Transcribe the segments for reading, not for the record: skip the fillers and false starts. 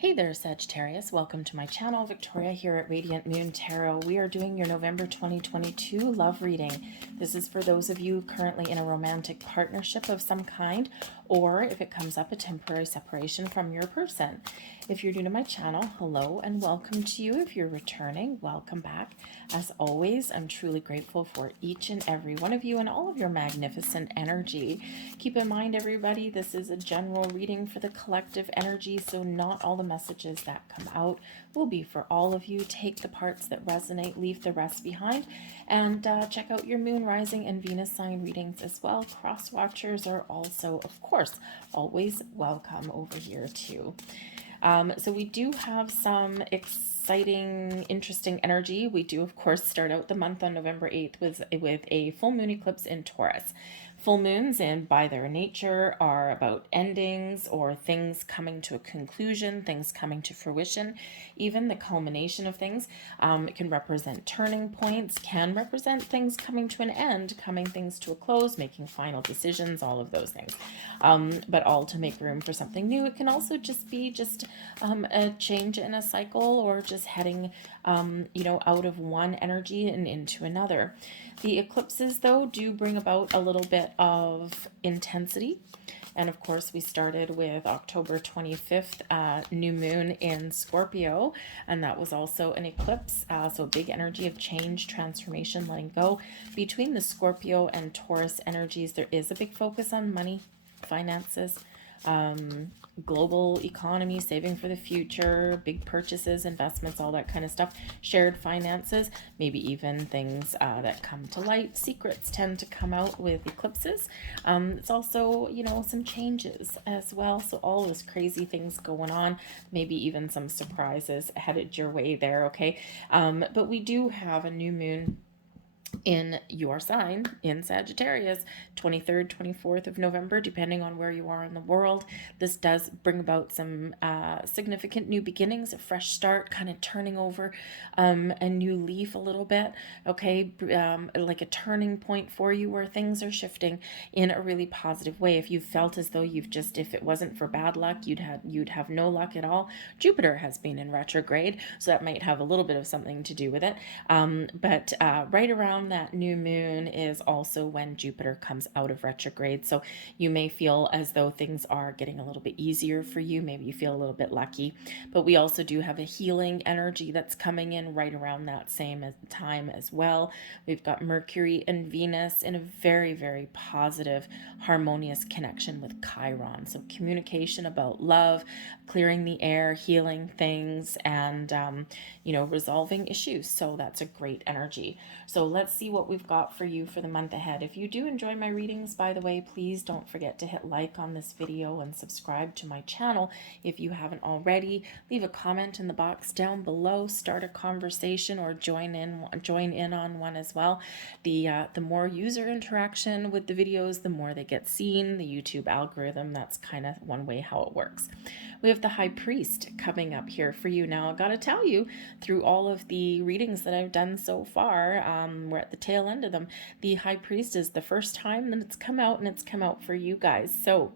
Hey there, Sagittarius. Welcome to my channel. Victoria here at Radiant Moon Tarot. We are doing your November 2022 love reading. This is for those of you currently in a romantic partnership of some kind, or if it comes up, a temporary separation from your person. If you're new to my channel, hello and welcome to you. If you're returning, welcome back. As always, I'm truly grateful for each and every one of you and all of your magnificent energy. Keep in mind, everybody, this is a general reading for the collective energy, so not all the messages that come out will be for all of you. Take the parts that resonate, leave the rest behind, and check out your moon, rising, and Venus sign readings as well. Cross watchers are also, of course, always welcome over here too. So we do have some exciting, interesting energy. We do, of course, start out the month on November 8th with a full moon eclipse in Taurus. Full moons, and by their nature, are about endings or things coming to a conclusion, things coming to fruition, even the culmination of things. It can represent turning points, can represent things coming to an end, coming things to a close, making final decisions, all of those things. But all to make room for something new. It can also just be a change in a cycle, or just heading out of one energy and into another. The eclipses, though, do bring about a little bit of intensity. And of course, we started with October 25th, new moon in Scorpio, and that was also an eclipse. So big energy of change, transformation, letting go. Between the Scorpio and Taurus energies, there is a big focus on money, finances, global economy, saving for the future, big purchases, investments, all that kind of stuff, shared finances, maybe even things that come to light. Secrets tend to come out with eclipses. It's also, some changes as well. So all those crazy things going on, maybe even some surprises headed your way there, okay? But we do have a new moon in your sign in Sagittarius, 23rd, 24th of November, depending on where you are in the world. This does bring about some significant new beginnings, a fresh start, kind of turning over a new leaf a little bit, okay? Like a turning point for you where things are shifting in a really positive way. If you felt as though if it wasn't for bad luck, you'd have no luck at all, Jupiter has been in retrograde, so that might have a little bit of something to do with it. But right around that new moon is also when Jupiter comes out of retrograde. So you may feel as though things are getting a little bit easier for you. Maybe you feel a little bit lucky. But we also do have a healing energy that's coming in right around that same time as well. We've got Mercury and Venus in a very, very positive, harmonious connection with Chiron. So communication about love, clearing the air, healing things, and resolving issues. So that's a great energy. So let's see what we've got for you for the month ahead. If you do enjoy my readings, by the way, please don't forget to hit like on this video and subscribe to my channel if you haven't already. Leave a comment in the box down below, start a conversation, or join in on one as well. The more user interaction with the videos, the more they get seen. The YouTube algorithm, that's kind of one way how it works. We have the High Priest coming up here for you. Now, I gotta tell you, through all of the readings that I've done so far, we're at the tail end of them. The High Priest is the first time that it's come out, and it's come out for you guys. So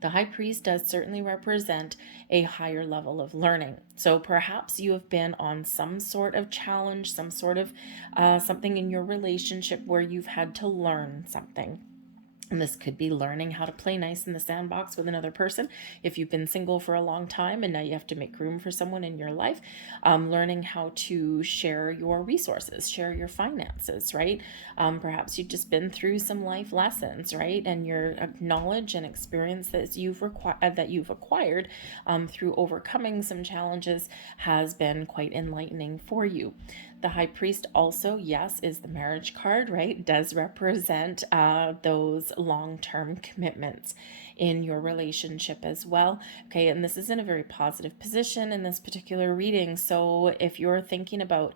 the High Priest does certainly represent a higher level of learning. So perhaps you have been on some sort of challenge, some sort of something in your relationship where you've had to learn something. And this could be learning how to play nice in the sandbox with another person. If you've been single for a long time and now you have to make room for someone in your life, learning how to share your resources, share your finances, right? Perhaps you've just been through some life lessons, right? And your knowledge and experience that you've acquired through overcoming some challenges has been quite enlightening for you. The High Priest also, yes, is the marriage card, right? Does represent those long-term commitments in your relationship as well. Okay, and this is in a very positive position in this particular reading. So if you're thinking about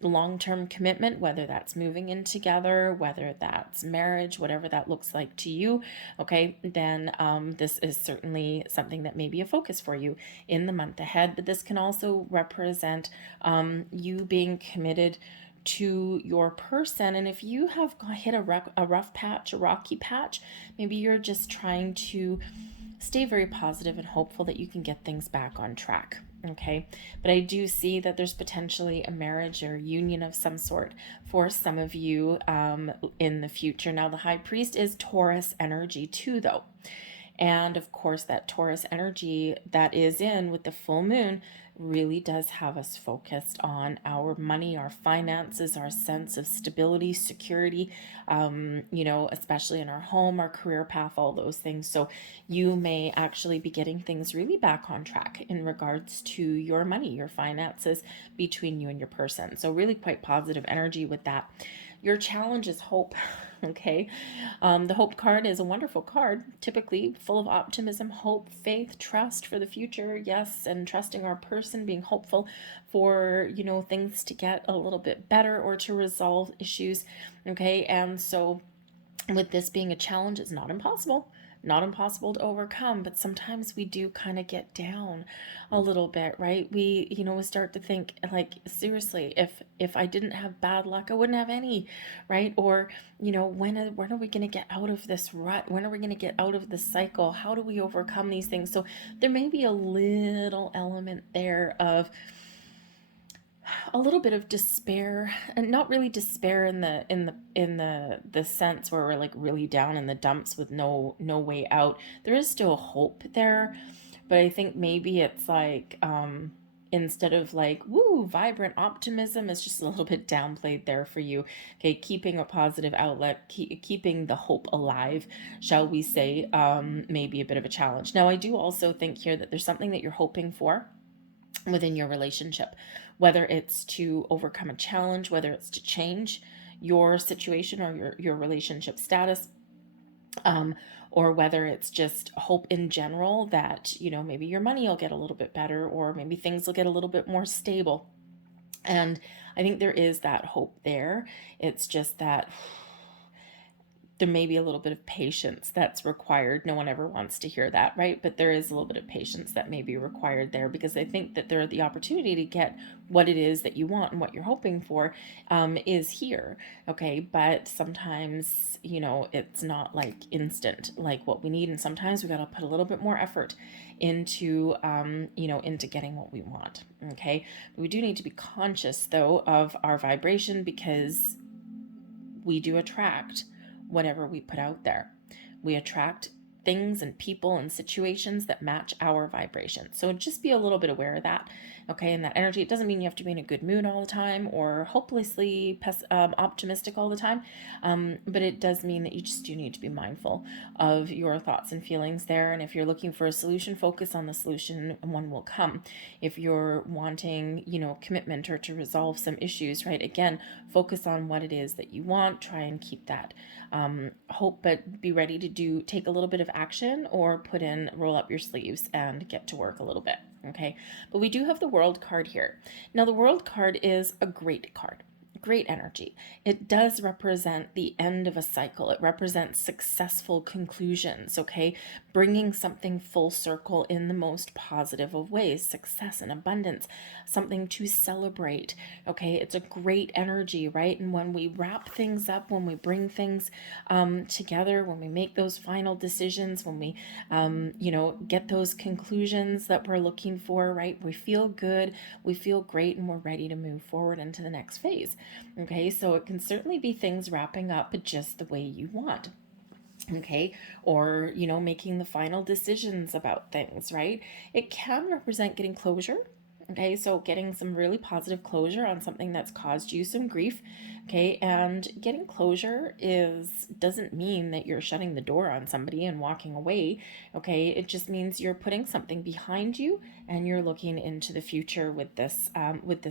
long-term commitment, whether that's moving in together, whether that's marriage, whatever that looks like to you, okay, then this is certainly something that may be a focus for you in the month ahead. But this can also represent you being committed to your person. And if you have hit a rough patch, a rocky patch, maybe you're just trying to stay very positive and hopeful that you can get things back on track. Okay, but I do see that there's potentially a marriage or union of some sort for some of you in the future. Now, the High Priest is Taurus energy too, though. And of course, that Taurus energy that is in with the full moon really does have us focused on our money, our finances, our sense of stability, security, especially in our home, our career path, all those things. So you may actually be getting things really back on track in regards to your money, your finances between you and your person. So really quite positive energy with that. Your challenge is hope. Okay. The hope card is a wonderful card, typically full of optimism, hope, faith, trust for the future. Yes. And trusting our person, being hopeful for, things to get a little bit better or to resolve issues. Okay. And so with this being a challenge, it's not impossible to overcome, but sometimes we do kind of get down a little bit, right? We start to think like, seriously, if I didn't have bad luck, I wouldn't have any, right? Or when are we going to get out of this rut? When are we going to get out of this cycle? How do we overcome these things? So there may be a little element there of a little bit of despair, and not really despair in the sense where we're like really down in the dumps with no way out. There is still hope there, but I think maybe it's like instead of like woo vibrant optimism, it's just a little bit downplayed there for you. Okay, keeping a positive outlet, keeping the hope alive, shall we say, maybe a bit of a challenge. Now, I do also think here that there's something that you're hoping for within your relationship, whether it's to overcome a challenge, whether it's to change your situation or your relationship status, or whether it's just hope in general that, maybe your money will get a little bit better, or maybe things will get a little bit more stable. And I think there is that hope there. It's just that there may be a little bit of patience that's required. No one ever wants to hear that, right? But there is a little bit of patience that may be required there, because I think that the opportunity to get what it is that you want and what you're hoping for is here. Okay. But sometimes, it's not like instant, like what we need. And sometimes we got to put a little bit more effort into, into getting what we want. Okay. But we do need to be conscious though of our vibration, because we do attract whatever we put out there. We attract things and people and situations that match our vibration. So just be a little bit aware of that, okay? And that energy, it doesn't mean you have to be in a good mood all the time or hopelessly optimistic all the time, but it does mean that you just do need to be mindful of your thoughts and feelings there. And if you're looking for a solution, focus on the solution, and one will come. If you're wanting, commitment or to resolve some issues, right? Again, focus on what it is that you want. Try and keep that hope, but be ready to take a little bit of action or roll up your sleeves and get to work a little bit. Okay. But we do have the World card here. Now, the World card is a great card. Great energy. It does represent the end of a cycle. It represents successful conclusions, okay? Bringing something full circle in the most positive of ways, success and abundance, something to celebrate, okay? It's a great energy, right? And when we wrap things up, when we bring things together, when we make those final decisions, when we, get those conclusions that we're looking for, right? We feel good, we feel great, and we're ready to move forward into the next phase. Okay, so it can certainly be things wrapping up just the way you want. Okay, or, making the final decisions about things, right? It can represent getting closure. Okay, so getting some really positive closure on something that's caused you some grief. Okay, and getting closure doesn't mean that you're shutting the door on somebody and walking away. Okay, it just means you're putting something behind you and you're looking into the future with this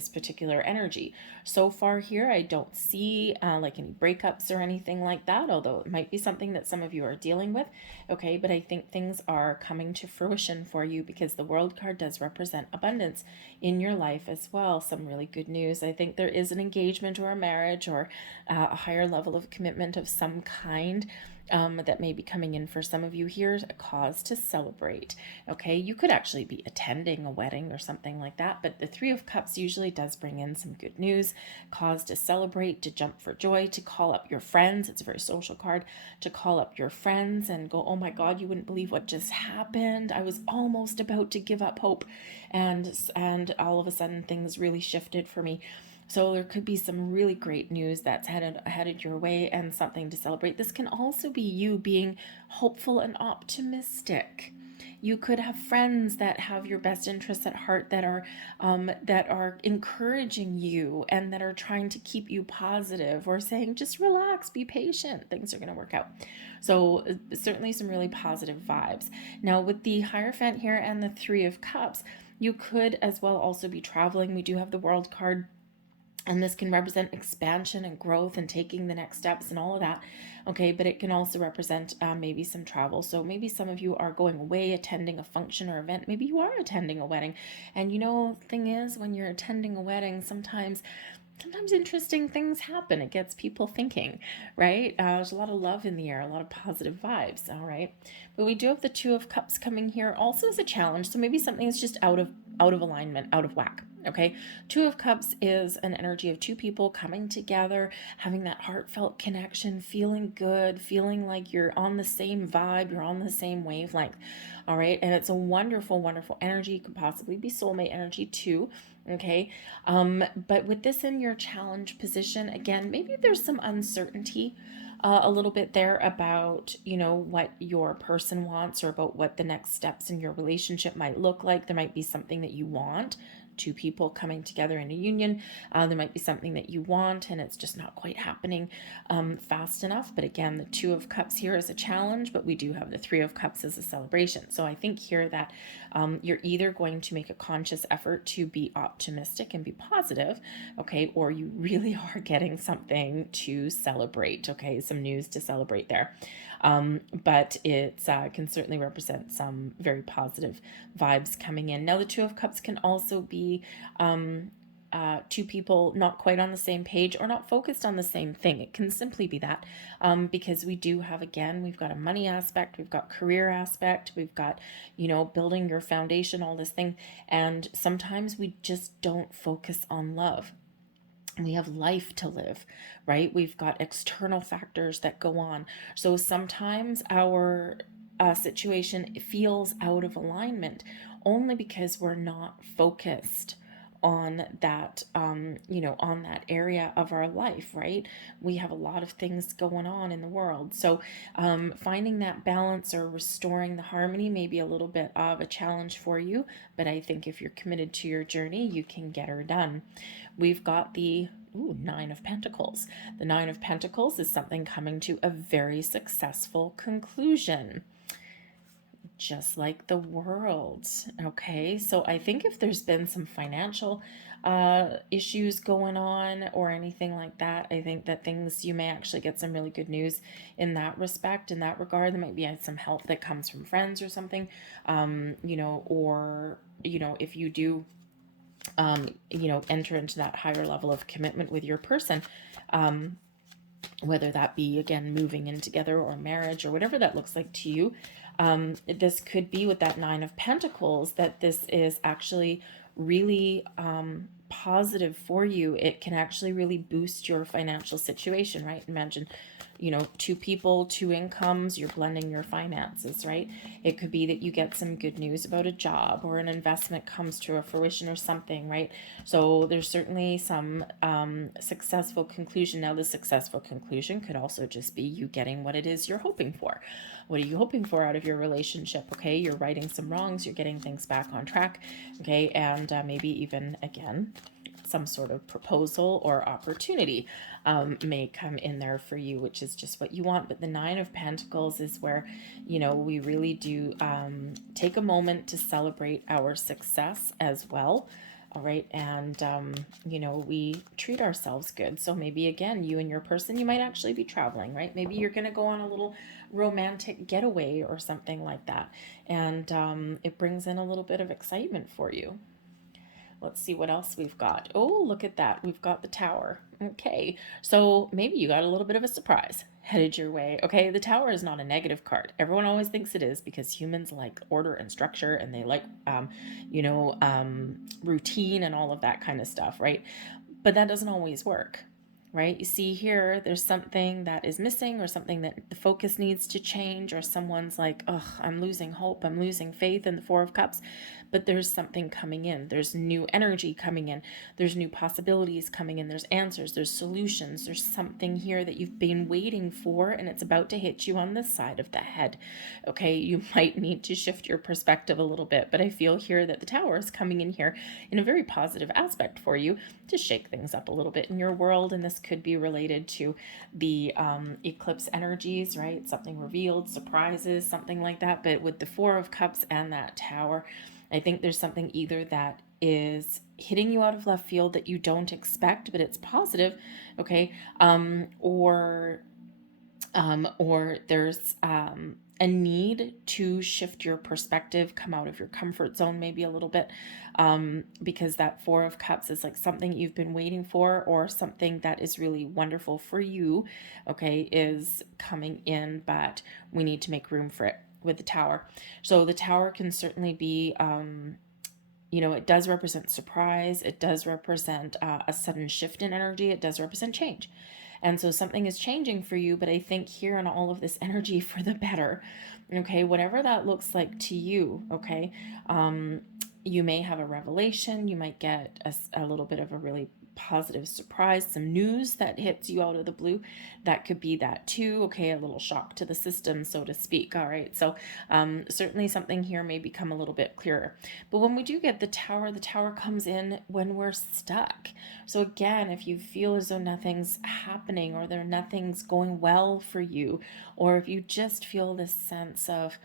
particular energy. So far here, I don't see like any breakups or anything like that, although it might be something that some of you are dealing with. Okay, but I think things are coming to fruition for you, because the World card does represent abundance in your life as well. Some really good news. I think there is an engagement or a marriage marriage or a higher level of commitment of some kind that may be coming in for some of you. Here's a cause to celebrate. Okay, you could actually be attending a wedding or something like that, but the Three of Cups usually does bring in some good news, cause to celebrate, to jump for joy, to call up your friends. It's a very social card, to call up your friends and go, oh my God, you wouldn't believe what just happened. I was almost about to give up hope, and all of a sudden things really shifted for me. So there could be some really great news that's headed your way and something to celebrate. This can also be you being hopeful and optimistic. You could have friends that have your best interests at heart, that are encouraging you and that are trying to keep you positive, or saying, just relax, be patient, things are going to work out. So certainly some really positive vibes. Now with the Hierophant here and the Three of Cups, you could as well also be traveling. We do have the World card, and this can represent expansion and growth and taking the next steps and all of that. Okay, but it can also represent maybe some travel. So maybe some of you are going away, attending a function or event. Maybe you are attending a wedding. And the thing is, when you're attending a wedding, sometimes interesting things happen. It gets people thinking, right? There's a lot of love in the air, a lot of positive vibes, all right? But we do have the Two of Cups coming here also as a challenge. So maybe something's just out of alignment, out of whack, okay? Two of Cups is an energy of two people coming together, having that heartfelt connection, feeling good, feeling like you're on the same vibe, you're on the same wavelength, all right? And it's a wonderful, wonderful energy. It could possibly be soulmate energy too, okay? But with this in your challenge position, again, maybe there's some uncertainty a little bit there about, what your person wants, or about what the next steps in your relationship might look like. There might be something that you want, two people coming together in a union. There might be something that you want and it's just not quite happening fast enough. But again, the Two of Cups here is a challenge, but we do have the Three of Cups as a celebration. So I think here that you're either going to make a conscious effort to be optimistic and be positive, okay, or you really are getting something to celebrate, okay, some news to celebrate there. But it can certainly represent some very positive vibes coming in. Now, the Two of Cups can also be two people not quite on the same page or not focused on the same thing. It can simply be that because we do have, again, we've got a money aspect, we've got career aspect, we've got, building your foundation, all this thing. And sometimes we just don't focus on love. We have life to live, right? We've got external factors that go on. So sometimes our situation feels out of alignment only because we're not focused on that, on that area of our life, right? We have a lot of things going on in the world. So finding that balance or restoring the harmony may be a little bit of a challenge for you, but I think if you're committed to your journey, you can get her done. We've got the Nine of Pentacles. The Nine of Pentacles is something coming to a very successful conclusion, just like the world. Okay, so I think if there's been some financial issues going on or anything like that, I think that you may actually get some really good news in that respect, in that regard. There might be some help that comes from friends or something, or if you do enter into that higher level of commitment with your person, whether that be, again, moving in together or marriage or whatever that looks like to you. This could be with that Nine of Pentacles, that this is actually really positive for you. It can actually really boost your financial situation, right? Imagine, two people, two incomes, you're blending your finances, right? It could be that you get some good news about a job or an investment comes to a fruition or something, right? So there's certainly some successful conclusion. Now, the successful conclusion could also just be you getting what it is you're hoping for. What are you hoping for out of your relationship? Okay, you're righting some wrongs, you're getting things back on track, okay, and maybe even, again, some sort of proposal or opportunity may come in there for you, which is just what you want. But the Nine of Pentacles is where, we really do take a moment to celebrate our success as well. All right. And, we treat ourselves good. So maybe, again, you and your person, you might actually be traveling, right? Maybe you're going to go on a little romantic getaway or something like that. And it brings in a little bit of excitement for you. Let's see what else we've got. Oh, look at that. We've got the Tower. Okay, so maybe you got a little bit of a surprise headed your way. Okay, the Tower is not a negative card. Everyone always thinks it is because humans like order and structure, and they like, routine and all of that kind of stuff, right? But that doesn't always work. Right? You see here, there's something that is missing or something that the focus needs to change, or someone's like, oh, I'm losing hope, I'm losing faith in the Four of Cups, but there's something coming in. There's new energy coming in. There's new possibilities coming in. There's answers, there's solutions. There's something here that you've been waiting for, and it's about to hit you on the side of the head. Okay, you might need to shift your perspective a little bit, but I feel here that the Tower is coming in here in a very positive aspect for you to shake things up a little bit in your world, and this could be related to the eclipse energies, right? Something revealed, surprises, something like that. But with the Four of Cups and that Tower, I think there's something either that is hitting you out of left field that you don't expect, but it's positive, okay? Or there's a need to shift your perspective, come out of your comfort zone maybe a little bit, because that Four of Cups is like something you've been waiting for, or something that is really wonderful for you, okay, is coming in, but we need to make room for it with the Tower. So the Tower can certainly be, it does represent surprise. It does represent a sudden shift in energy. It does represent change. And so something is changing for you, but I think here in all of this energy for the better, okay, whatever that looks like to you, okay, you may have a revelation, you might get a little bit of a really positive surprise, some news that hits you out of the blue. That could be that too, okay, a little shock to the system, so to speak. All right, so certainly something here may become a little bit clearer. But when we do get the Tower comes in when we're stuck. So again, if you feel as though nothing's happening, or nothing's going well for you, or if you just feel this sense of,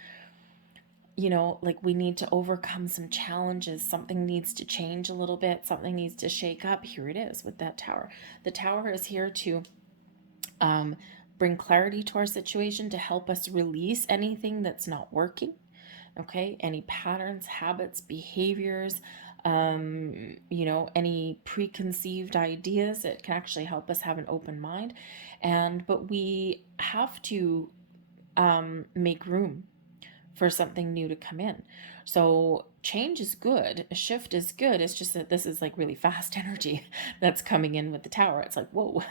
like we need to overcome some challenges, something needs to change a little bit, something needs to shake up, here it is with that Tower. The Tower is here to bring clarity to our situation, to help us release anything that's not working, okay? Any patterns, habits, behaviors, any preconceived ideas. It can actually help us have an open mind. But we have to make room for something new to come in. So change is good, a shift is good. It's just that this is like really fast energy that's coming in with the Tower. It's like, whoa,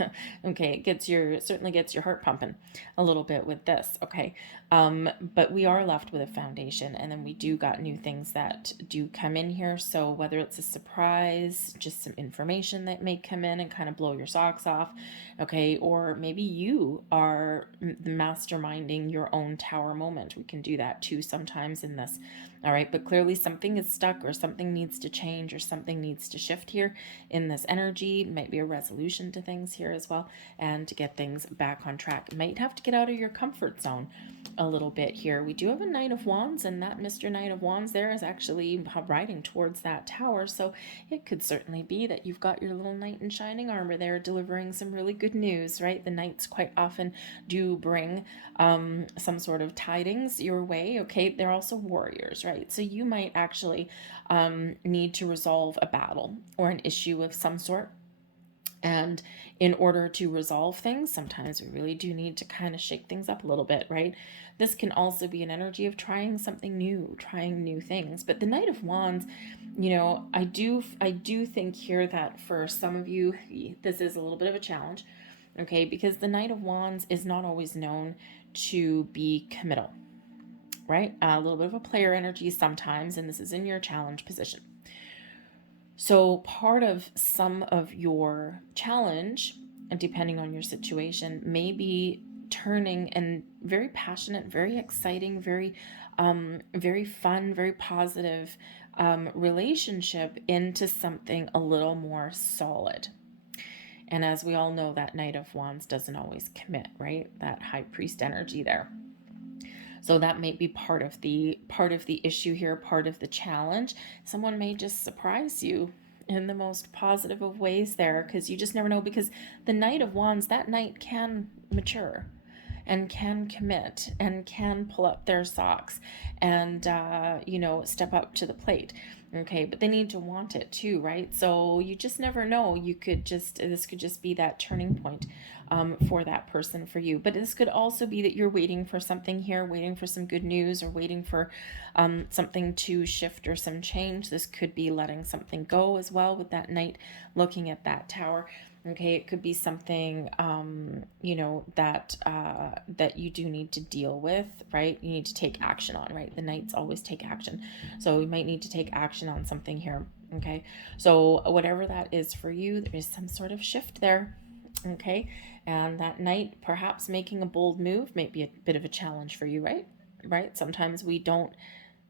okay, it certainly gets your heart pumping a little bit with this, okay? But we are left with a foundation, and then we do got new things that do come in here. So whether it's a surprise, just some information that may come in and kind of blow your socks off, okay? Or maybe you are masterminding your own Tower moment. We can do that too sometimes in this. All right, but clearly something is stuck, or something needs to change, or something needs to shift here in this energy. Might be a resolution to things here as well, and to get things back on track. You might have to get out of your comfort zone a little bit here. We do have a Knight of Wands, and that Mr. Knight of Wands there is actually riding towards that Tower. So it could certainly be that you've got your little knight in shining armor there delivering some really good news, right? The knights quite often do bring some sort of tidings your way, okay? They're also warriors, right? So you might actually need to resolve a battle or an issue of some sort. And in order to resolve things, sometimes we really do need to kind of shake things up a little bit, right? This can also be an energy of trying something new, trying new things. But the Knight of Wands, I do think here that for some of you, this is a little bit of a challenge, okay? Because the Knight of Wands is not always known to be committal, right? A little bit of a player energy sometimes, and this is in your challenge position. So part of some of your challenge, and depending on your situation, may be turning and very passionate, very exciting, very fun, very positive relationship into something a little more solid. And as we all know, that Knight of Wands doesn't always commit, right? That High Priest energy there. So that may be part of the issue here, part of the challenge. Someone may just surprise you in the most positive of ways there, because you just never know, because the Knight of Wands, that knight can mature. and can commit and can pull up their socks and, you know, step up to the plate. Okay, but they need to want it too, right? So you just never know. This could just be that turning point for that person, for you. But this could also be that you're waiting for something here, waiting for some good news, or waiting for something to shift or some change. This could be letting something go as well, with that Knight looking at that Tower. Okay, it could be something, you know, that that you do need to deal with, right? You need to take action on, right? The Knights always take action, so you might need to take action on something here. Okay, so whatever that is for you, there is some sort of shift there. Okay, and that Knight perhaps making a bold move might be a bit of a challenge for you, right? Right. Sometimes we don't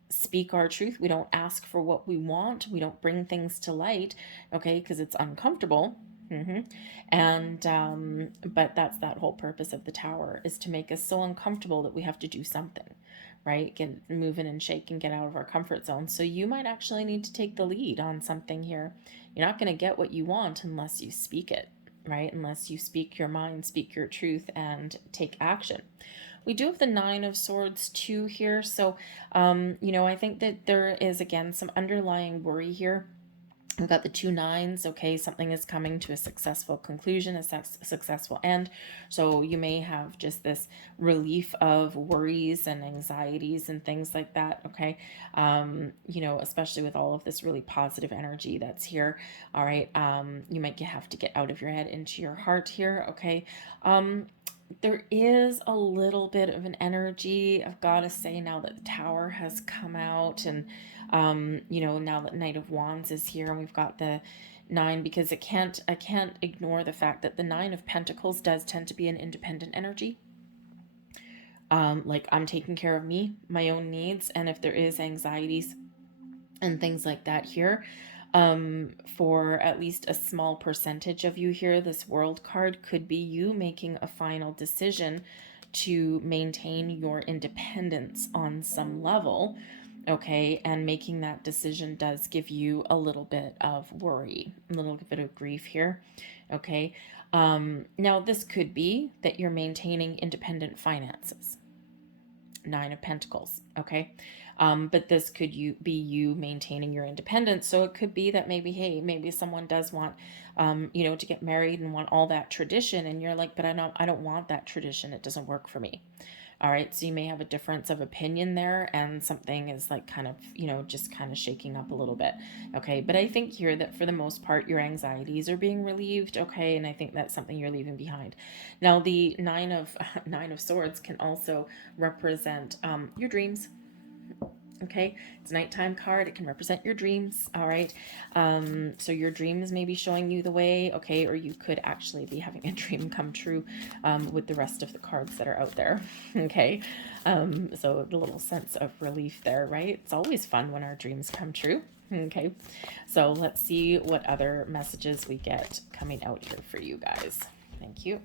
speak our truth. We don't ask for what we want. We don't bring things to light, okay, because it's uncomfortable. And but that's that whole purpose of the Tower, is to make us so uncomfortable that we have to do something, right? Get moving and shake and get out of our comfort zone. So you might actually need to take the lead on something here. You're not going to get what you want unless you speak it, right? Unless you speak your mind, speak your truth, and take action. We do have the Nine of Swords too here. So, you know, I think that there is, again, some underlying worry here. We've got the two nines. Okay, something is coming to a successful conclusion, a successful end. So you may have just this relief of worries and anxieties and things like that. Okay, you know, especially with all of this really positive energy that's here. All right, you might have to get out of your head into your heart here. Okay, there is a little bit of an energy, I've got to say, now that the Tower has come out, and you know, now that Knight of Wands is here, and we've got the nine, because I can't ignore the fact that the Nine of Pentacles does tend to be an independent energy. Like, I'm taking care of me, my own needs, and if there is anxieties and things like that here, for at least a small percentage of you here, this World card could be you making a final decision to maintain your independence on some level. Okay, and making that decision does give you a little bit of worry, a little bit of grief here. Okay, now this could be that you're maintaining independent finances. Nine of Pentacles. Okay, but this could be you maintaining your independence. So it could be that maybe, hey, maybe someone does want, you know, to get married and want all that tradition, and you're like, but I don't want that tradition. It doesn't work for me. All right, so you may have a difference of opinion there, and something is like kind of, you know, just kind of shaking up a little bit. Okay, but I think here that for the most part, your anxieties are being relieved. Okay, and I think that's something you're leaving behind. Now, the Nine of Swords can also represent your dreams. Okay, it's a nighttime card. It can represent your dreams. All right, so your dreams may be showing you the way. Okay, or you could actually be having a dream come true with the rest of the cards that are out there. Okay, so a little sense of relief there, right? It's always fun when our dreams come true. Okay, so let's see what other messages we get coming out here for you guys. Thank you.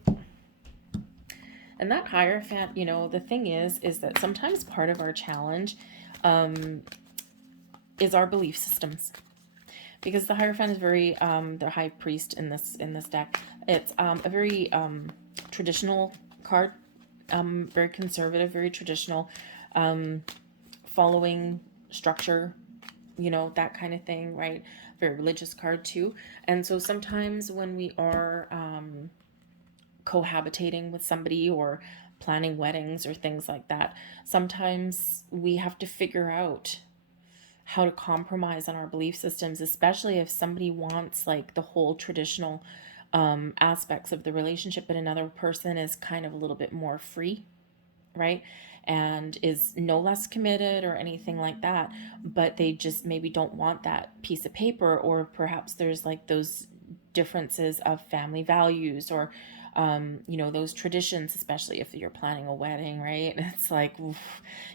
And that Hierophant, you know, the thing is that sometimes part of our challenge is our belief systems, because the Hierophant is very the High Priest in this deck. It's a very traditional card, very conservative, very traditional, following structure, you know, that kind of thing, right? Very religious card too. And so sometimes when we are cohabitating with somebody or planning weddings or things like that, sometimes we have to figure out how to compromise on our belief systems, especially if somebody wants like the whole traditional aspects of the relationship, but another person is kind of a little bit more free, right? And is no less committed or anything like that, but they just maybe don't want that piece of paper, or perhaps there's like those differences of family values, or you know, those traditions, especially if you're planning a wedding, right? It's like,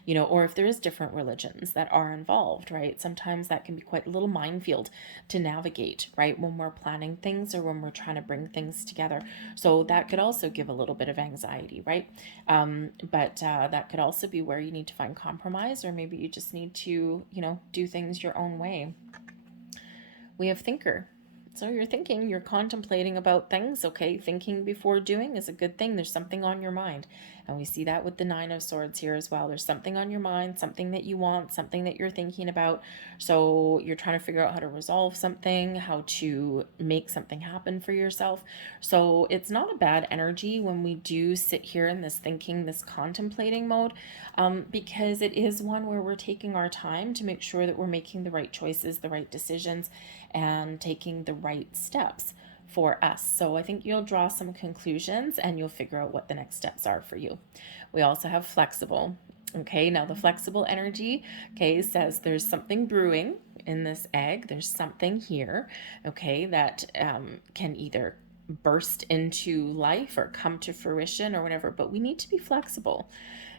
you know, or if there is different religions that are involved, right? Sometimes that can be quite a little minefield to navigate, right? When we're planning things or when we're trying to bring things together. So that could also give a little bit of anxiety, right? But that could also be where you need to find compromise, or maybe you just need to, you know, do things your own way. We have Thinker. So you're thinking, you're contemplating about things, okay? Thinking before doing is a good thing. There's something on your mind. And we see that with the Nine of Swords here as well. There's something on your mind, something that you want, something that you're thinking about. So you're trying to figure out how to resolve something, how to make something happen for yourself. So it's not a bad energy when we do sit here in this thinking, this contemplating mode, because it is one where we're taking our time to make sure that we're making the right choices, the right decisions, and taking the right steps for us. So I think you'll draw some conclusions and you'll figure out what the next steps are for you. We also have flexible. Okay, now the flexible energy, okay, says there's something brewing in this egg. There's something here, okay, that can either burst into life or come to fruition or whatever, but we need to be flexible.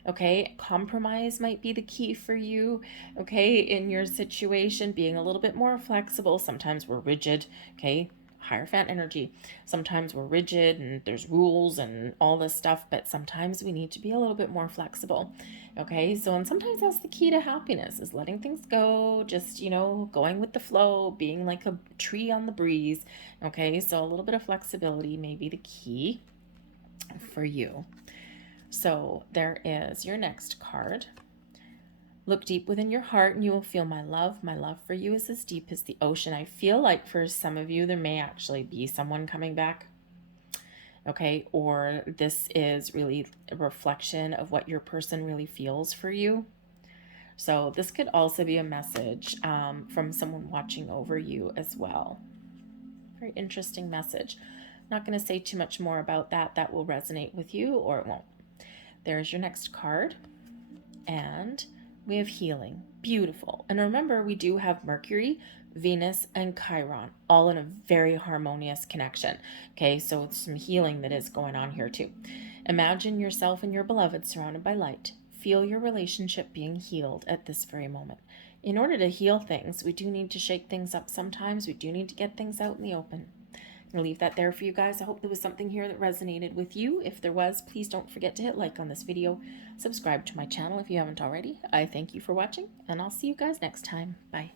Okay, compromise might be the key for you, okay, in your situation, being a little bit more flexible. Sometimes we're rigid, okay, Hierophant energy. Sometimes we're rigid and there's rules and all this stuff, but sometimes we need to be a little bit more flexible, okay? So, and sometimes that's the key to happiness, is letting things go, just, you know, going with the flow, being like a tree on the breeze, okay? So a little bit of flexibility may be the key for you. So there is your next card. Look deep within your heart and you will feel my love. My love for you is as deep as the ocean. I feel like for some of you, there may actually be someone coming back. Okay, or this is really a reflection of what your person really feels for you. So this could also be a message from someone watching over you as well. Very interesting message. I'm not going to say too much more about that. That will resonate with you or it won't. There's your next card. And we have healing. Beautiful. And remember, we do have Mercury, Venus, and Chiron, all in a very harmonious connection. Okay, so it's some healing that is going on here too. Imagine yourself and your beloved surrounded by light. Feel your relationship being healed at this very moment. In order to heal things, we do need to shake things up sometimes. We do need to get things out in the open. I'll leave that there for you guys. I hope there was something here that resonated with you. If there was, please don't forget to hit like on this video. Subscribe to my channel if you haven't already. I thank you for watching, and I'll see you guys next time. Bye.